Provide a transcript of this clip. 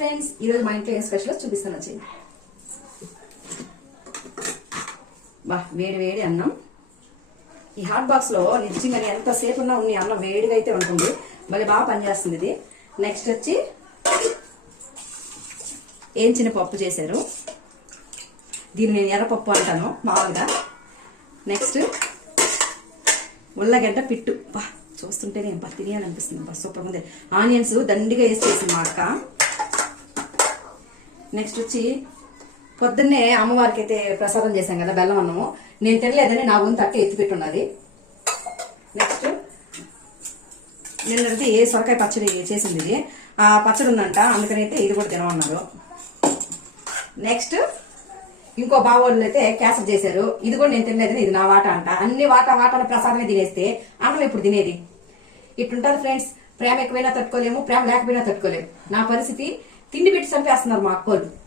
Friends, ఈరోజు మా ఇంట్లో ఏం స్పెషల్ చూపిస్తాను వచ్చేయండి. వేడి వేడి అన్నం. ఈ హాట్ బాక్స్ లో నిజంగా ఎంతసేపు ఉన్నా ఉంది అన్నం వేడిగా అయితే ఉంటుంది. మళ్ళీ బాగా పనిచేస్తుంది ఇది. నెక్స్ట్ వచ్చి ఏంచిన పప్పు చేశారు, దీన్ని నేను ఎర్రపప్పు అంటాను మామూలుగా. నెక్స్ట్ ఉల్లగడ్డ పిట్టు, చూస్తుంటేనే తినేయాలనిపిస్తుంది. సూపర్ ఉంది. ఆనియన్స్ దండిగా వేసి చేసింది మా అక్క. నెక్స్ట్ వచ్చి పొద్దున్నే అమ్మవారికి అయితే ప్రసాదం చేశాం కదా బెల్లం అన్నము, నేను తినలేదని నా వంతు అక్క ఎత్తిపెట్టున్నది. నెక్స్ట్ నిన్నది సొరకాయ పచ్చడి చేసింది, ఇది ఆ పచ్చడి ఉందంట, అందుకని అయితే ఇది కూడా తినమన్నారు. నెక్స్ట్ ఇంకో బావోళ్ళు అయితే క్యాసెట్ చేశారు, ఇది కూడా నేను తినలేదని ఇది నా వాట అంట. అన్ని వాటాల ప్రసాదమే తినేస్తే అన్నం ఇప్పుడు తినేది. ఇట్లుంటారు ఫ్రెండ్స్. ప్రేమ ఎక్కువైనా తట్టుకోలేము, ప్రేమ లేకపోయినా తట్టుకోలేము. నా పరిస్థితి తిండి పెట్టి చంపేస్తున్నారు మా అక్కోళ్ళు.